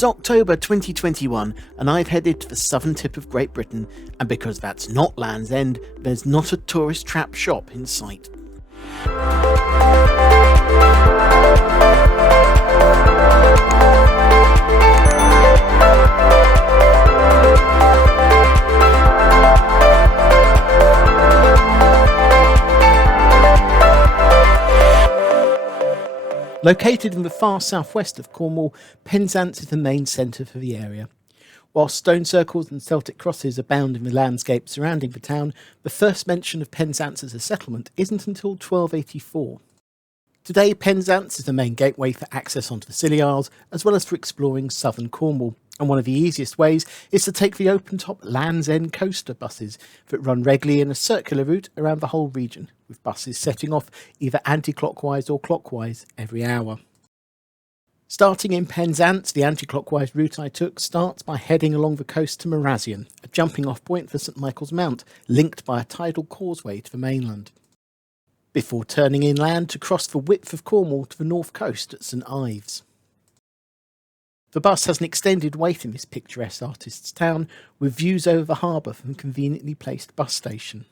It's October 2021 and I've headed to the southern tip of Great Britain, and because that's not Land's End, there's not a tourist trap shop in sight. Located in the far southwest of Cornwall, Penzance is the main centre for the area. Whilst stone circles and Celtic crosses abound in the landscape surrounding the town, the first mention of Penzance as a settlement isn't until 1284. Today, Penzance is the main gateway for access onto the Scilly Isles, as well as for exploring southern Cornwall, and one of the easiest ways is to take the open-top Land's End coaster buses that run regularly in a circular route around the whole region, with buses setting off either anti-clockwise or clockwise every hour. Starting in Penzance, the anti-clockwise route I took starts by heading along the coast to Marazion, a jumping-off point for St Michael's Mount, linked by a tidal causeway to the mainland, before turning inland to cross the width of Cornwall to the north coast at St Ives. The bus has an extended wait in this picturesque artist's town, with views over the harbour from a conveniently placed bus station.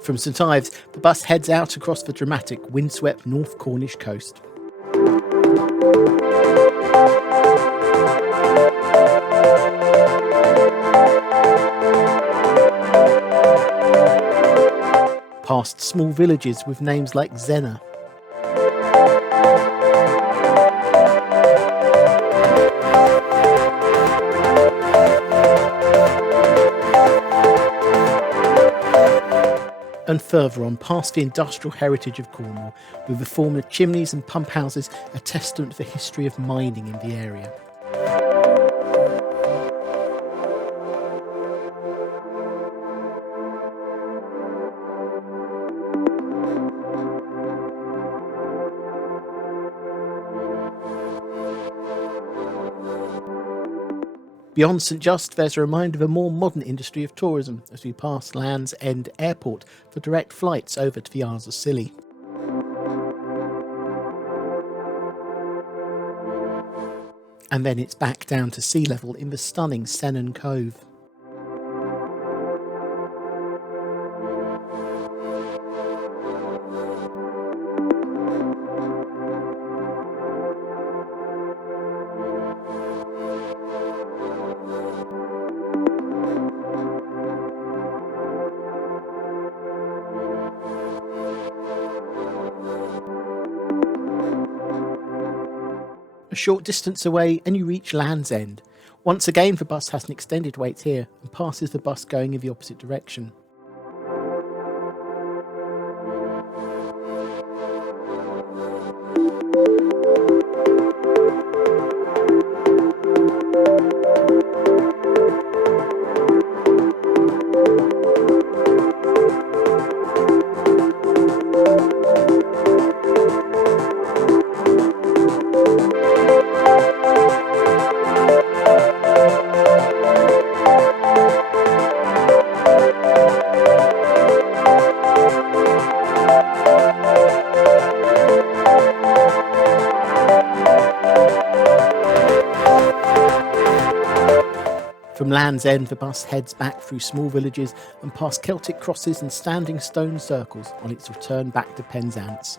From St Ives, the bus heads out across the dramatic, windswept North Cornish coast. Past small villages with names like Zena. And further on, past the industrial heritage of Cornwall, with the former chimneys and pump houses, a testament to the history of mining in the area. Beyond St Just, there's a reminder of a more modern industry of tourism as we pass Land's End Airport for direct flights over to the Isles of Scilly. And then it's back down to sea level in the stunning Sennan Cove. A short distance away and you reach Land's End. Once again, the bus has an extended wait here and passes the bus going in the opposite direction. From Land's End, the bus heads back through small villages and past Celtic crosses and standing stone circles on its return back to Penzance,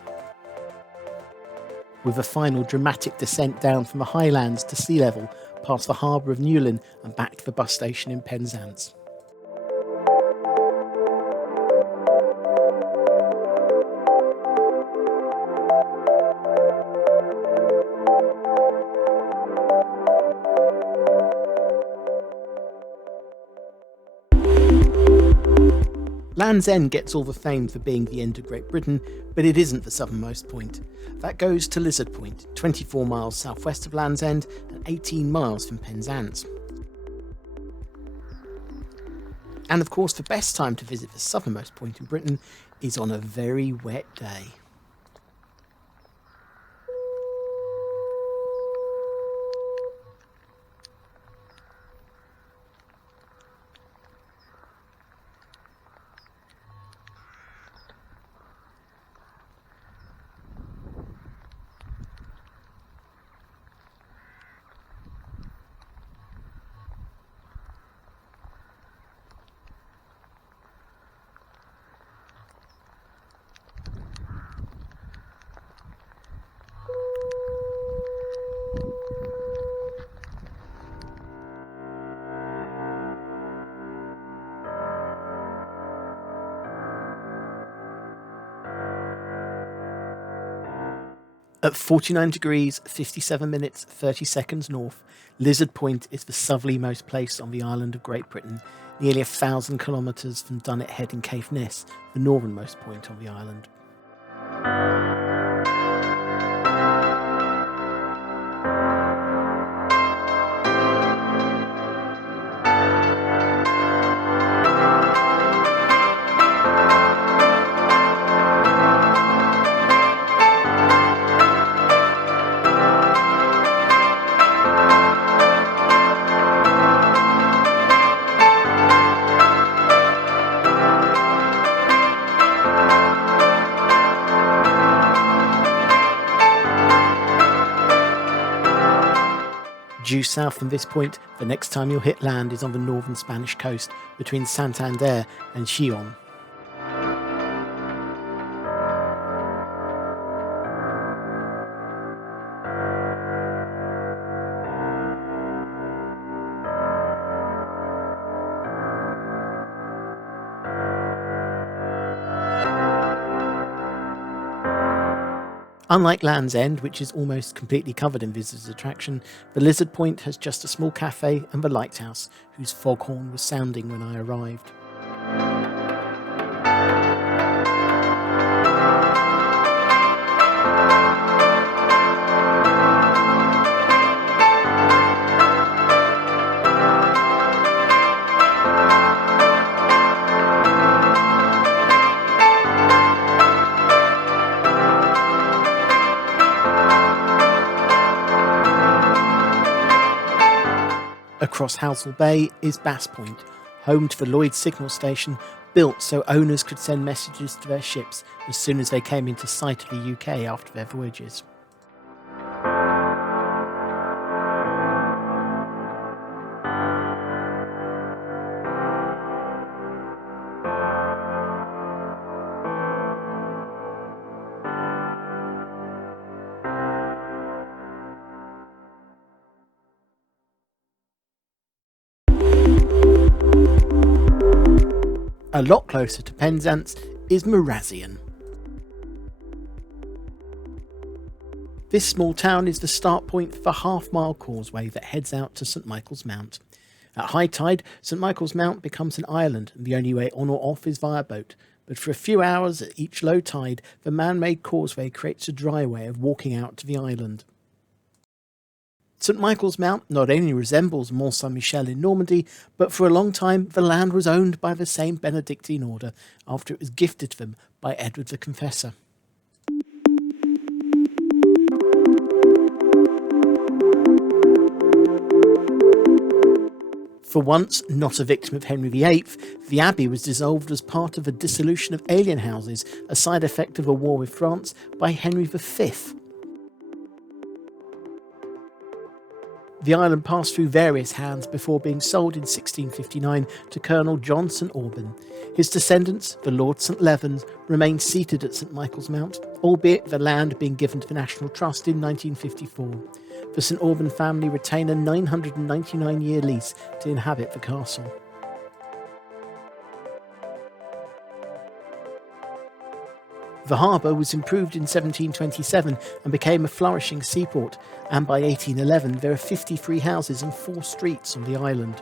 with a final dramatic descent down from the highlands to sea level, past the harbour of Newlyn and back to the bus station in Penzance. Land's End gets all the fame for being the end of Great Britain, but it isn't the southernmost point. That goes to Lizard Point, 24 miles southwest of Land's End and 18 miles from Penzance. And of course, the best time to visit the southernmost point in Britain is on a very wet day. At 49 degrees, 57 minutes, 30 seconds north, Lizard Point is the southerlymost place on the island of Great Britain, nearly 1,000 kilometres from Dunnet Head in Caithness, the northernmost point on the island. Due south from this point, the next time you'll hit land is on the northern Spanish coast between Santander and Chillon. Unlike Land's End, which is almost completely covered in visitors' attraction, the Lizard Point has just a small cafe and the lighthouse, whose foghorn was sounding when I arrived. Across Housel Bay is Bass Point, home to the Lloyd signal station, built so owners could send messages to their ships as soon as they came into sight of the UK after their voyages. A lot closer to Penzance is Marazion. This small town is the start point for the half-mile causeway that heads out to St Michael's Mount. At high tide, St Michael's Mount becomes an island, and the only way on or off is via boat. But for a few hours at each low tide, the man-made causeway creates a dry way of walking out to the island. St Michael's Mount not only resembles Mont Saint-Michel in Normandy, but for a long time the land was owned by the same Benedictine order after it was gifted to them by Edward the Confessor. For once not a victim of Henry VIII, the abbey was dissolved as part of a dissolution of alien houses, a side effect of a war with France, by Henry V. The island passed through various hands before being sold in 1659 to Colonel John St Alban. His descendants, the Lord St Levens, remained seated at St Michael's Mount, albeit the land being given to the National Trust in 1954. The St Alban family retain a 999-year lease to inhabit the castle. The harbour was improved in 1727 and became a flourishing seaport, and by 1811 there are 53 houses and 4 streets on the island.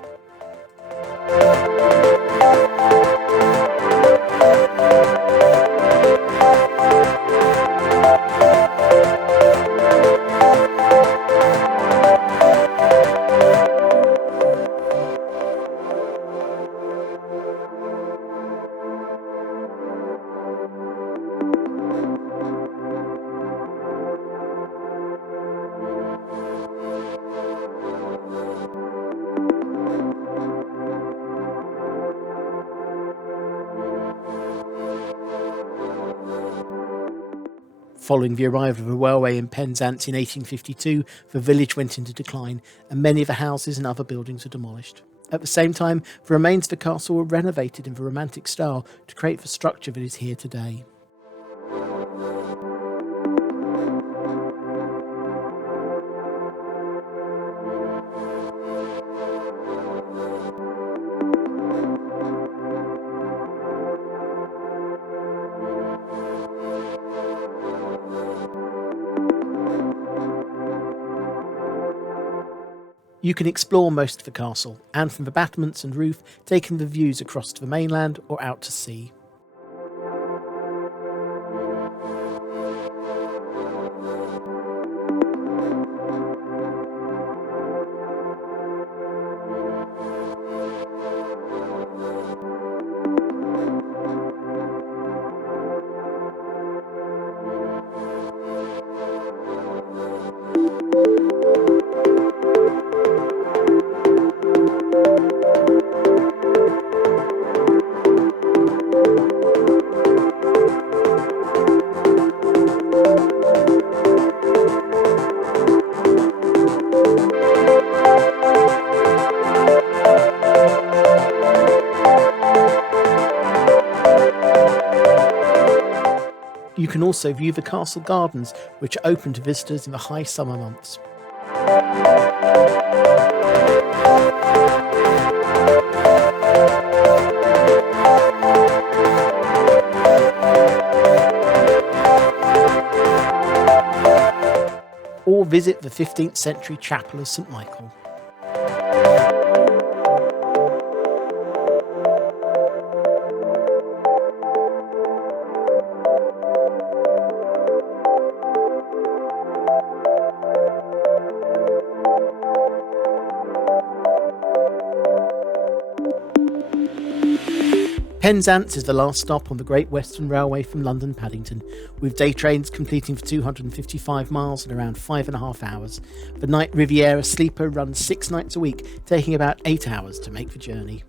Following the arrival of a railway in Penzance in 1852, the village went into decline, and many of the houses and other buildings were demolished. At the same time, the remains of the castle were renovated in the Romantic style to create the structure that is here today. You can explore most of the castle, and from the battlements and roof, taking the views across to the mainland or out to sea. You can also view the castle gardens, which are open to visitors in the high summer months. Or visit the 15th century chapel of St Michael. Penzance is the last stop on the Great Western Railway from London Paddington, with day trains completing for 255 miles in around 5.5 hours. The Night Riviera sleeper runs 6 nights a week, taking about 8 hours to make the journey.